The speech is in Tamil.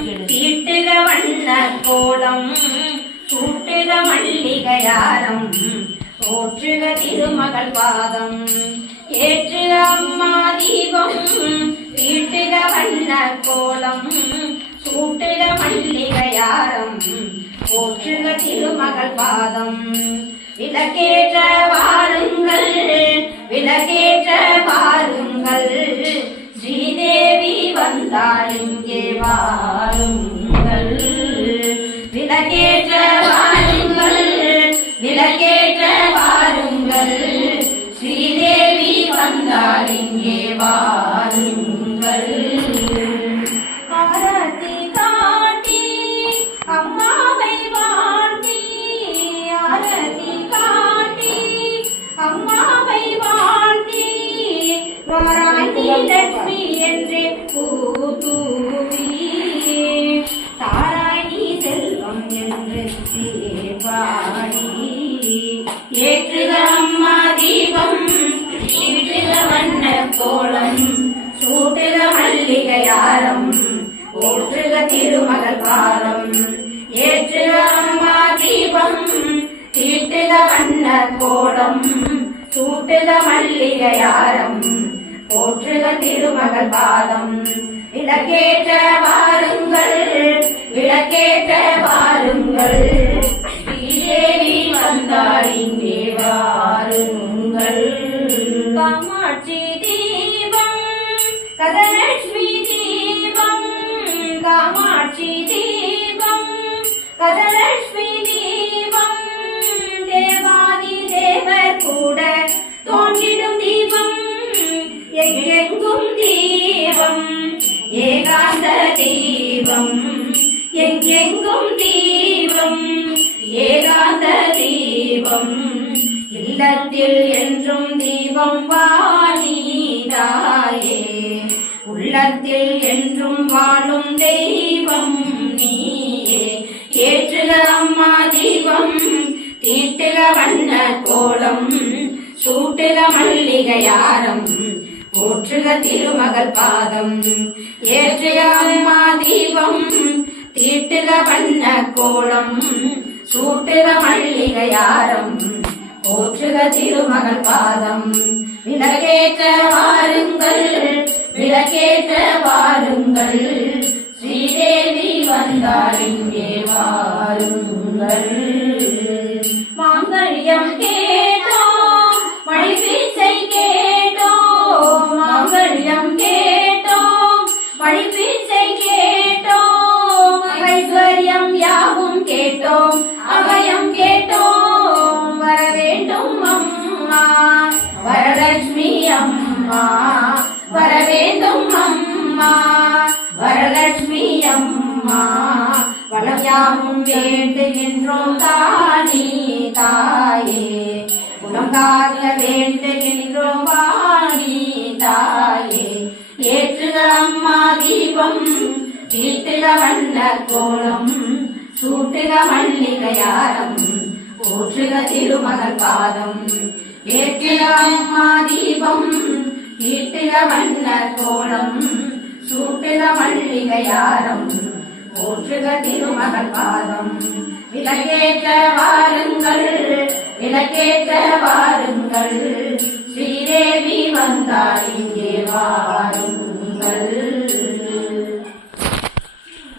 தீட்டுக வண்ண கோலம் சூட்டுக மல்லிகையாரம் போற்றுக திருமகள் பாதம் ஏற்றுக அம்மா தீபம் தீட்டுக வண்ண கோலம் சூட்டுக மல்லிகையாரம் போற்றுக திருமகள் பாதம். விளக்கேற்ற வாருங்கள் விளக்கேற்ற வாருங்கள் விளக்கேற்ற வாருங்கள் ஸ்ரீதேவி வந்தாள் இங்கே வாருங்கள். ஆரத்தி காட்டி அம்மாவை வாழ்த்தி காட்டி அம்மாவை லட்சுமி என்றே வண்ண சூட்டுக மல்லிகையாரம் ஊற்றுக திருமகள் பாதம் ஏற்றுக அம்மா தீபம் தீட்டுக வண்ண கோலம் சூட்டுக மல்லிகையாரம் போற்றுக திருமகள் பாதம். விளக்கேற்ற வாருங்கள் விளக்கேற்ற வாருங்கள் ஸ்ரீதேவி வந்தாள் இங்கே வாருங்கள். காமாட்சி காமாட்சி தீபம் கதலட்சுமி தீபம். தேவாதி தேவர் கூட தோன்றிடும் தீபம் எங்கெங்கும் தீபம் ஏகாந்த தீபம். எங்கெங்கும் தீபம் ஏகாந்த தீபம். இல்லத்தில் என்றும் தீபம் வாணிதாயே உள்ளத்தில் என்றும் வாழும் தெய்வம் தீட்டுக வண்ண கோலம் சூட்டுக மல்லிகையாரம் போற்றுக திருமகள் பாதம் ஏற்றுக அம்மா தீபம் தீட்டுக வண்ண கோலம் சூட்டுக மல்லிகையாரம் போற்றுக திருமகள் பாதம். விளக்கேற்ற வாருங்கள் விளக்கேற்ற வாருங்கள் ஸ்ரீதேவி வந்தாள் இங்கே வாருங்கள். வரலட்சுமி அம்மா வர வேண்டும் அம்மா வரலட்சுமி அம்மா வளம் யாவும் வேண்டுகின்றோம் தானி தாயே. குணம் காக்க வேண்டுகின்றோம் வாணி தாயே. ஏற்றுக அம்மா தீபம் தீட்டுக வண்ண கோலம் சூட்டுக மல்லிகையாரம் போற்றுக திருமகள் பாதம். ஏற்றுக அம்மா தீபம் வண்ண கோலம் சூட்டில மல்லிகையாரம் போற்றுக திருமகள் பாதம். விளக்கேற்ற வாருங்கள் விளக்கேற்ற வாருங்கள்.